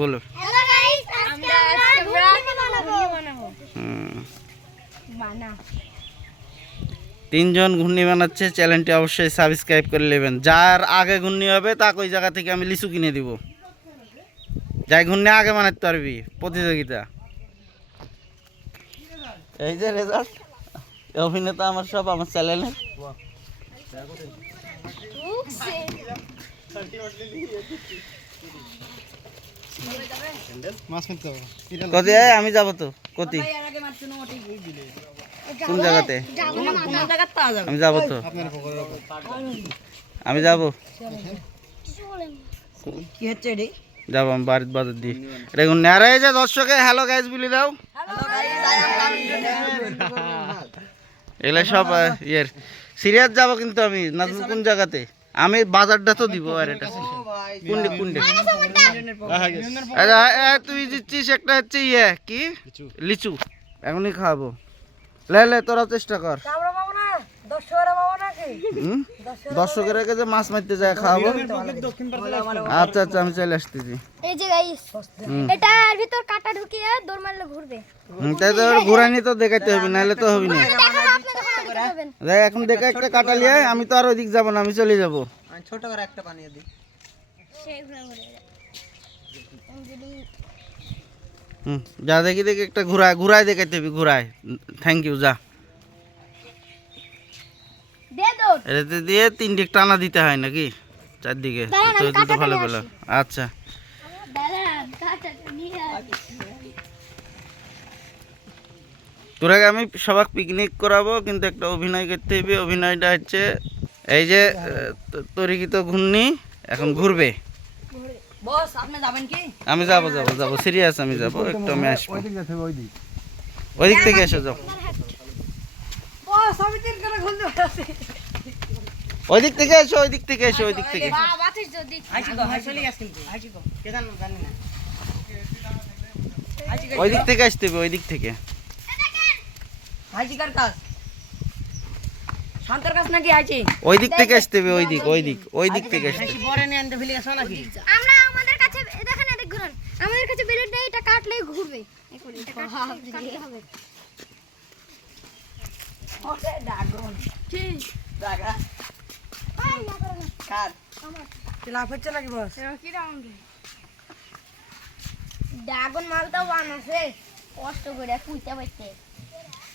বলো। তিনজন ঘূর্ণি বানাচ্ছে চ্যানেলটি অবশ্যই সাবস্ক্রাইব করে নেবেন। যার আগে ঘূর্ণি হবে তাকে ওই জায়গা থেকে আমি লিচু কিনে দিব। যাই ঘূর্ণি আগে বানাতে পারবি প্রতিযোগিতা। এই যে রেজাল্ট অভিনেতা আমার সব আমার চ্যানেলে। আমি যাব তো কতি কোন জায়গাতে? আমি যাব তো। আমি যাব। কি হচ্ছে যাব আমি বাড়ির বাজার দিই এটা এখন যে দর্শকে। হ্যালো গাইজ বলে দাও। এগুলো সব ইয়ের। সিরিয়াস যাব কিন্তু আমি না কোন জায়গাতে? আমি বাজারটা তো দিব আর এটা। কোনটে আচ্ছা, তুই দিচ্ছিস একটা হচ্ছে ইয়ে কি লিচু এখনই খাওয়াবো লে লে তোরা চেষ্টা কর? দর্শকের আগে যে মাছ মারতে যায় খাওয়াবো আচ্ছা আচ্ছা আমি চলে আসতেছি এই যে গাইস হুম। এটার ভিতর কাটা ঢুকিয়ে দৌড় মারলে ঘুরবে তাই তো ঘুরানি তো দেখাইতে হবে নাহলে তো হবে না এখন দেখে একটা কাটালি আয়, আমি তো আর ওইদিক যাব না আমি চলে যাব ছোট করে একটা বানিয়ে দিই সেই ঘুরে ঘুরে অঞ্জলি হুম যা দেখি দেখি একটা ঘুরায় ঘুরায় দেখাইতে হবে ঘুরায়। থ্যাংক ইউ যা। এটাতে দিয়ে তিনটে টানা দিতে হয় নাকি? চারদিকে। ভালো ভালো আচ্ছা। তোর আমি সবাক পিকনিক করাবো কিন্তু একটা অভিনয় করতে হবে অভিনয়টা হচ্ছে এই যে তরিকিত ঘূর্ণি? এখন ঘুরবে। বস আপনি যাবেন কি? আমি যাব যাব যাব। সিরিয়াস আমি যাব। একটু আমি আসব। ওই দিক থেকে এসে যাও বস আমি তিন করে ওই দিক থেকে এসো ওই দিক থেকে এসো ওই দিক থেকে বাতিস যদি। আইছি গো হাই চলে গেছ কিন্তু। আইছি গো কে জানো জানি না। ওই দিক থেকে আসতে হবে ওই দিক থেকে। আইছি কার কাজ? শান্তর কাজ নাকি আইছি? ওই দিক থেকে আসতে হবে ওই দিক ওই দিক ওই দিক থেকে আসতে আইছি নিয়ে আনতে ভুলে গেছো নাকি? আমরা আমাদের কাছে দেখেন এদিক ঘুরান। আমাদের কাছে বেলুন নেই এটা কাটলেই ঘুরবে। এটা কাটলে- কাটলে হবে। ওরে ডাগন ঠিক ডাগা ওই করো? আমার। লাভ হচ্ছে নাকি বস? ড্রাগন মালটা বানাছে কষ্ট করে কুইতে নাজমুল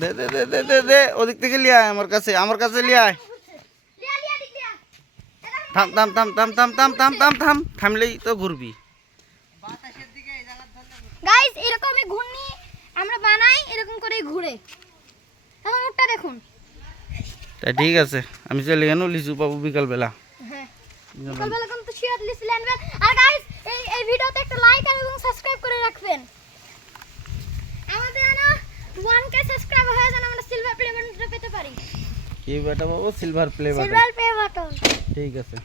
দে দে দে দে দে দে ওদিক থেকে লিয়ে আয় আমার কাছে আমার কাছে লিয়ে আয়। থাম থাম থাম থাম থাম থাম থাম থাম থাম থামলেই তো ঘুরবি। গাইস এরকমই ঘূর্ণি আমরা বানাই এরকম করেই ঘুরে। এখন মুখটা দেখুন। তা ঠিক আছে আমি চলে গেল লিচু পাবো বিকালবেলা। হ্যাঁ। সকালবেলা কিন্তু শিওর লিস্ট আনবেন আর গাইস এই এই ভিডিওতে একটা লাইক আর এবং সাবস্ক্রাইব করে রাখবেন। 1k সাবস্ক্রাইবার হয়ে যেন আমরা সিলভার প্লে বাটনটা পেতে পারি কি বেটা পাবো silver play button silver play button ঠিক আছে